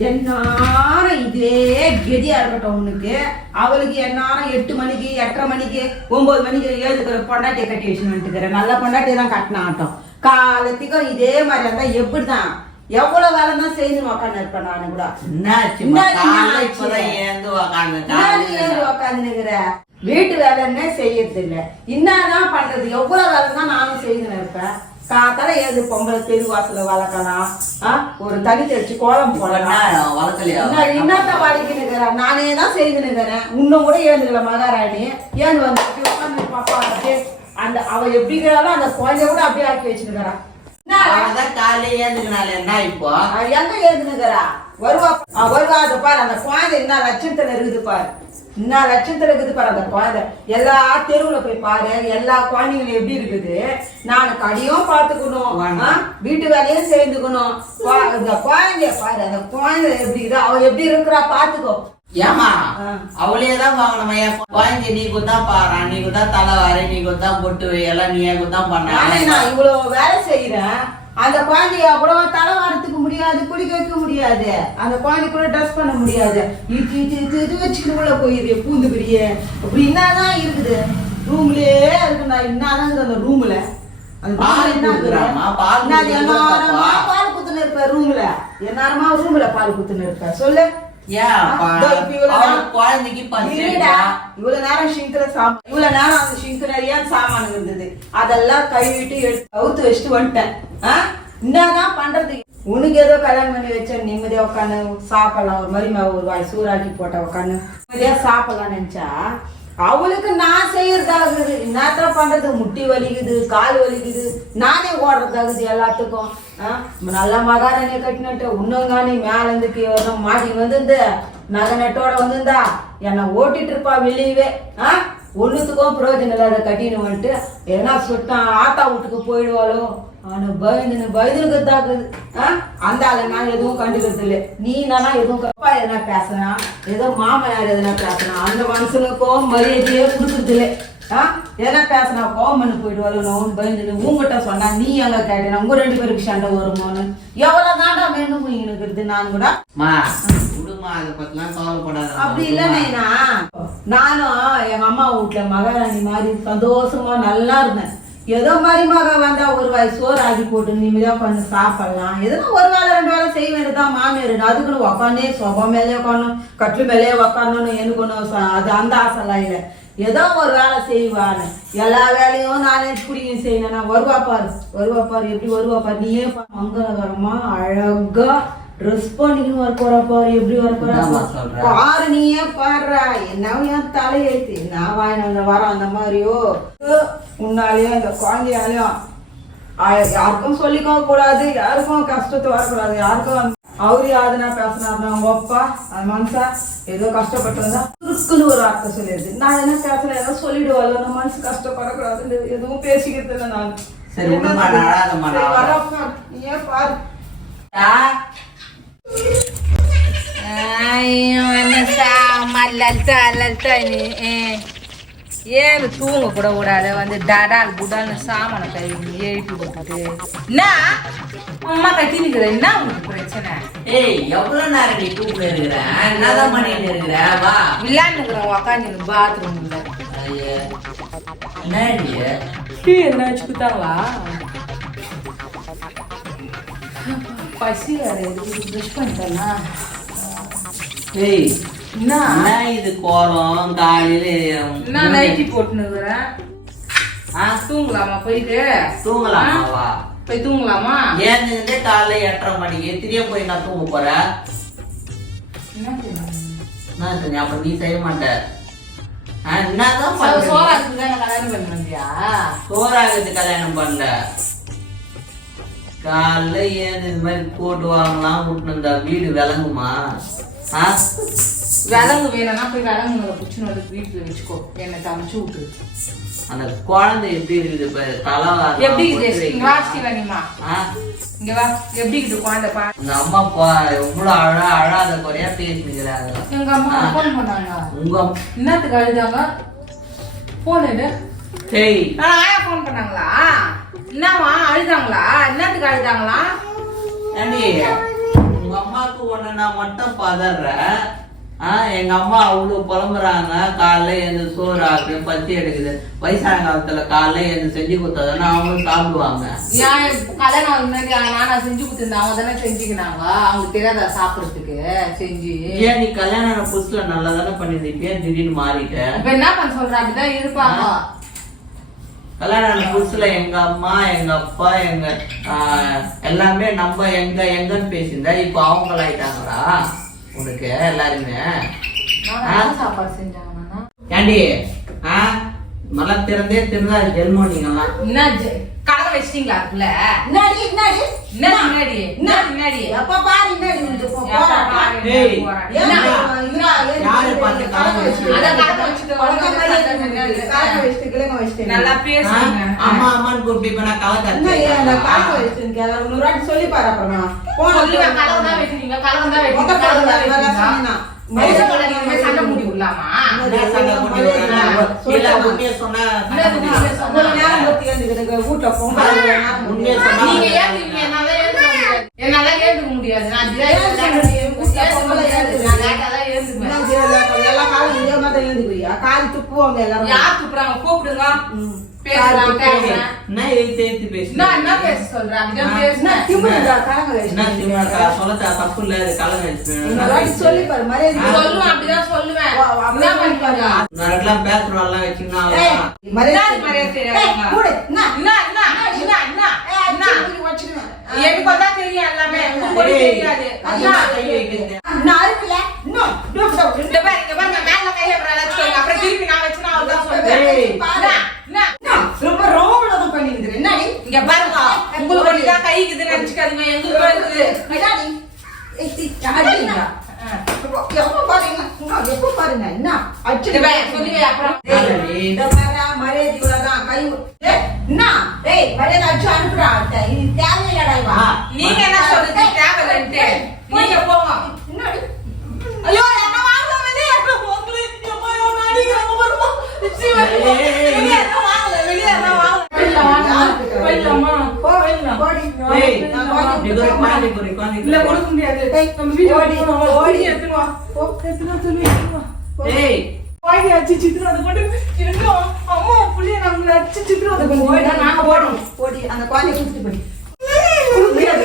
என்னாரம் இதே கெதியா இருக்கட்டும் உனக்கு. அவளுக்கு என்னாரம் எட்டு மணிக்கு எட்டரை மணிக்கு ஒன்பது மணிக்கு ஏழுக்கிற பொண்டாட்டியை கட்டி வச்சுன்னு வந்துட்டுக்கிறேன் நல்ல பொண்டாட்டியை தான் கட்டின ஆட்டம் காலத்துக்கும் இதே மாதிரி இருந்தா எப்படிதான்? எவ்வளவு வேலை தான் செய்து உக்காந்து இருப்பேன் நானு கூட. என்னாச்சும்மா? என்ன காலைல ஆச்சு? இப்பதான் எழுந்து உக்காந்து நானு காலையில ஏறி உக்காந்துனுக்குற? வீட்டு வேலைன்னே செய்யறது இல்ல என்னதான் பண்றது? எவ்வளவு வேலை தான் நானும் செய்துன்னு இருப்பேன். காத்தால ஏது பொம்பளை தெரு வாசல வளர்க்கலாம்? ஒரு தண்ணி தெளிச்சு கோலம் போடலாம். என்ன? என்ன- என்னத்த வலிக்குனுக்குறேன் நானே தான் செய்துனுக்குறேன். இன்னும் கூட ஏந்துக்கல மகாராணி. ஏன் வந்து உட்காந்து பாப்பா அந்த அவ எப்படி இருக்கிறாலும் அந்த குழந்தைய கூட அப்படியே ஆக்கி வச்சுருக்கிறான் அவதான் காலையில எழுந்துக்கினால என்ன இப்போ? எங்க எழுதுனுக்குறா வருவா அவ வருவா அது பாரு அந்த குழந்தை என்ன லட்சத்துல இருக்குது பாரு. என்ன லட்சத்துல இருக்குது பாரு அந்த குழந்தை. எல்லா தெருவுல போய் பாரு எல்லா குழந்தைங்களும் எப்படி இருக்குது? நான் கடையும் பாத்துக்கணும்? வீட்டு வேலையும் சேர்ந்துக்கணும். இந்த குழந்தைய பாரு அந்த குழந்தை எப்படி இருக்குது அவ எப்படி இருக்கிறா பாத்துக்கோ ஏமா ஆ. அவளேதான் வாங்கணுமா? என் குழந்தை நீ குத்தா பாரா நீ குத்தா தலை வாரி நீ குத்தா பொட்டு எல்லாம் நீயே குத்தா பண்ண. நான் இவ்வளவு வேலை செய்யறேன் அந்த குழந்தைய கூட தலை வாரத்துக்கு முடியாது குளிக்க வைக்க முடியாது. அந்த குழந்தை கூட ட்ரெஸ் பண்ண முடியாது. இது இது இது இது வச்சுக்கிட்டு உள்ள போயிரு பூந்து பெரிய அப்படி என்னதான் இருக்குது. ரூம்லயே இருக்கு நான் என்னதான் அந்த ரூம்ல அந்த பால் என்ன பால்? பால் குத்துன்னு இருப்பேன் ரூம்ல எந்நேரமா ரூம்ல பால் குத்துன்னு இருப்பேன் சொல்லு. இவ்வளவு நேரம் சிங்க்ல சாமான் இவ்வளவு நேரம் அந்த சிங்க் நிறைய சாமான் இருந்தது. அதெல்லாம் கழுவிட்டு எடுத்து அவுத்து வச்சுட்டு வந்துட்டேன்? என்னதான் பண்றது? உனக்கு ஏதோ கல்யாணம் பண்ணி வச்ச நிம்மதியா உட்காந்து சாப்பிடலாம். ஒரு மாதிரி ஒரு வாய் சூறாக்கி போட்ட உட்காந்து நிம்மதியா சாப்பிடலாம் நினைச்சா அவளுக்கு நான் செய்யறதாகுது. என்னத்தான் பண்றது? முட்டி வலிக்குது கால் வலிக்குது. நானே ஓடுறதாகுது எல்லாத்துக்கும். ஆ? நல்ல மகாராணியை கட்டினட்டு இன்னும் காணி மேல இருந்து கீழே வரணும் மாட்டி வந்து நகை நட்டோட வந்திருந்தா என்னை ஓட்டிட்டு இருப்பா வெளியவே. ஆ? ஒன்றுத்துக்கும் பிரயோஜனம் இல்லாத கட்டின்னு வந்துட்டு ஏன்னா சுட்டான் ஆத்தா வீட்டுக்கு போயிடுவாளோ? ஆனா பயந்துன்னு பயந்துனுக்கு தாக்குது அந்த ஆளை நான் எதுவும் கண்டுக்கிறது இல்லை நீ நானா எதுவும் அப்பா எதனா பேசுனா ஏதோ மாமனார் எதனா பேசுனா அந்த மனுஷனுக்கும் மரியாதையே கொடுக்கறது இல்லை ஆ? எதனா பேசுனா கோவம் பண்ணி போயிடுவாளோ நான் பயந்துன்னு உங்ககிட்ட சொன்னா நீ எங்க கேட்டேன் உங்க ரெண்டு பேருக்கு சண்டை வருமோன்னு. எவ்வளவு தாண்டா வேணும் இருக்கிறது நான் கூட? அப்படி இல்ல நைனா. நானும் எங்க அம்மா வீட்டுல மகாராணி மாதிரி சந்தோஷமா நல்லா இருந்தேன். ஏதோ மாதிரி மக வந்தா ஒரு வாய் சோறு ஆகி போட்டு நிம்மதியா கொஞ்சம் சாப்பிடலாம். எதுனா ஒரு வேலை ரெண்டு வேலை செய்ய வேண்டியதான் மாமியார் அதுக்குன்னு உக்காந்தே சோபா மேலே உட்காரணும் கட்டில் மேலே உக்காரணும்னு எனக்கு ஒன்றும் அது அந்த ஆசைலாம் இல்லை. ஏதோ ஒரு வேலை செய்வான்னு. எல்லா வேலையும் நானே பிடிங்கி செய்யணும் வருவா பாரு வருவா பாரு எப்படி வருவா பாரு. நீயே பாரு. மங்களகரமா அழகா ட்ரெஸ் பண்ணிக்கணும் வர போறா பாரு எப்படி வர போறா? பாரு. பாரு நீயே பாடுறா? என்ன என் தலையெழுத்து. நான் வாங்கின அந்த வரோம் அந்த மாதிரியோ? உன்னாலையும் இந்த குழந்தையாலையும் யாருக்கும் சொல்லிக்க கூடாது யாருக்கும் கஷ்டத்தை வரக்கூடாது யாருக்கும் அவரு யாருன்னா பேசினாருன்னா அவங்க அப்பா அந்த மனுஷா ஏதோ கஷ்டப்பட்டு வந்தா இருக்குன்னு ஒரு அர்த்தம் சொல்லிடுது. நான் என்ன பேசுறேன்? ஏதோ சொல்லிடுவாள்? நம்ம மனசு கஷ்டப்படக்கூடாதுன்னு எதுவும் பேசிக்கிறது இல்லை நான். சரி, நீயே பாரு? ஏன் தூங்க கூட கூடாது வந்து டடால் புடால்னு சாமானை கை எழுப்பி கொடுத்துட்டு என்ன அம்மா கத்தி நிக்கிற என்ன உங்களுக்கு பிரச்சனை ஏய் எவ்வளவு நேரம் நீ தூங்க இருக்கிற என்னதான் பண்ணிட்டு இருக்கிற வா விளையாண்டுக்கிற உக்காந்து பாத்ரூம்ல என்ன என்னாச்சு குத்தாவா பசி ப்ரஷ் பண்ணிட்டேன்னா. ஏய் என்ன? இது கோலம்? காலையில நான் நைட்டி போட்டுனுக்குறேன் ஆ தூங்கலாமா போயிட்டு? தூங்கலாமா வா போய் தூங்கலாமா? ஏந்திருந்தே காலைல எட்டரை மணிக்கு திரிய போய் நான் தூங்க போறேன் என்ன செய்யணும்? நான் சரி அப்ப நீ செய்ய மாட்ட. என்னதான் சோ- பண்ற நீ? சோறாக்கு தானே கல்யாணம் பண்ணி வந்தியா? சோறாகுது கல்யாணம் பண்ணல. காலைல ஏந்து இந்த மாதிரி போட்டு வாங்கலாம் விட்டுன்னு இருந்தா வீடு விளங்குமா? விலங்கு வேணும்னா போய் விலங்குங்களை பிடிச்சின்னு வந்து வீட்டுல வச்சுக்கோ. என்னை அமுச்சு விட்டு அந்த குழந்தை எப்படி இருக்குது இப்ப? தலை எப்படி இது இங்க வா ஸ்ரீவனிமா ஆ? இங்க வா. எப்படி இருக்குது குழந்தை? பா. உங்க அம்மா பா எவ்வளவு அழ அழாத குறையா பேசினுக்கிறாங்க எங்க அம்மா ஃபோன் பண்ணாங்க உங்க என்னத்துக்கு அழுதாங்க? போன் எடு. டேய். ஆ, ஆயா ஃபோன் பண்ணாங்களா? என்னவா அழுதாங்களா? என்னத்துக்கு அழுதாங்களா? ஏண்டி உங்க அம்மாவுக்கு ஒண்ணு நான் மட்டும் பதறேன். ஆ, எங்க அம்மா அவ்வளவு புலம்புறாங்க. காலைல எழுந்து சோறு ஆக்கு பத்தி எடுக்குது. வயசான காலத்துல காலைல எழுந்து செஞ்சு கொடுத்தாதானே அவங்களும் சாப்பிடுவாங்க. ஏன் கல்யாணம் முன்னாடி நானா செஞ்சு கொடுத்துருந்தேன். அவங்க தானே செஞ்சுக்கினாங்க. அவங்களுக்கு தெரியாதா சாப்பிடுறதுக்கு? செஞ்சு. ஏன் நீ கல்யாணம் புதுசுல நல்லா தானே பண்ணிருந்தீங்க திடீர்னு மாறிட்ட. இப்ப என்ன பண்ண சொல்ற? அப்படிதான் இருப்பாங்க. கல்யாணம் புதுசுல எங்க அம்மா எங்க அப்பா எங்க எல்லாமே நம்ம எங்க எங்கன்னு பேசியிருந்தா இப்ப அவங்களாயிட்டாங்களா? உனக்கு எல்லாருமே? சாப்பாடு செஞ்சாங்க நானா? ஏண்டி? ஆ? மலம் திறந்தே திருந்தா ஜென்மோ நீங்கெல்லாம் என்ன கலக்க வச்சிட்டீங்களா என்ன முன்னாடி என்ன முன்னாடி எப்ப பாரு எப்ப போராட்டம். அம்மா அம்மான்னு கூப்பிட்டு இப்ப நான் கலக்க? அதை இன்னொரு வாட்டி சொல்லி பாரு அப்புறமா. போன கலகம் தான் வெட்டுறீங்க கலகம் தான். மனுஷன் கூட நீங்க போய் சண்டை மூடி விடலாமா? உண்மையை சொன்னா கால் துப்புவாங்க எல்லாரும். யார் கூப்பிடுறாங்க கூப்பிடுங்க. ம். பேசுறாங்க பேசுறேன் என்ன எழுத்து எழுத்து பேசு நான் என்ன பேச சொல்றேன்? அப்படிதான் கலங்க என்ன தப்பு இல்ல அது கலங்க சொல்லி பாரு, மரியாதை சொல்லுவேன் சொல்லுவேன். என்ன. பண்ணிப்பாரு நான் பேசுறோம் எல்லாம் மரியாதை மரியாதை என்ன? என்ன என்ன என்ன என்ன என்ன. எனக்கு தெரியும் தெரியாது. நான் இருக்குல்ல? இன்னும். இந்த பாரு இங்க பாருங்க மேல கையை அப்படி வச்சுக்கோங்க அப்புறம் திருப்பி நான் வச்சுனா அவ்வளவுதான் சொல்றேன் ஏய். என்ன? என்ன? என்ன? ரொம்ப ரோமலதம் பண்ணிருக்கிறேன். என்னடி? இங்க பாருங்க உங்களுக்கு மட்டும் கை இருக்குதுன்னு நினைச்சுக்காதீங்க. எங்களுக்கு இருக்குது. பாருங்க என்ன? அடிச்சு சொல்லுவே அப்புறம். டேய், இந்த பாரா, மரியாதை இவ்வளவுதான். கை ஏய், என்ன? டேய், மரியாதை அடிச்சு அனுப்புடா. அத்தை, இது தேவையில்லடா இவா. நீங்க என்ன சொல்றது தேவையில்லைன்ட்டு நீங்க போங்க என்னடி? ஐயோ என்ன வாங்க வெளியே உங்களுக்கு அம்மா என்ன அடிக்கிறாங்க பாருமா வெளியே என்ன வாங்கல வெளியே என்ன வாங்கல வெளியே வாங்க வெளியே அம்மா போ, போடி. ஏய், நான் போடி. நீ ஒரு பாண்டி போறி பாண்டி இல்ல கொடுக்க முடியாது டேய், நம்ம வீட்டுக்கு ஓடி, போகணும். ஓடி. துணி எடுத்துட்டு வா. போ. எடுத்துட்டு வா, துணி எடுத்துட்டு வா. ஏய். வாங்கி அடிச்சு சித்திரம் அதை போட்டு. இன்னும் அம்மா புள்ளிய நம்மள அடிச்சு சித்திரம் அதை போடி, போட்டு நாங்க போடி, போடுறோம் போடி. அந்த குழந்தைய கூட்டிட்டு போடி. கொடுக்க முடியாது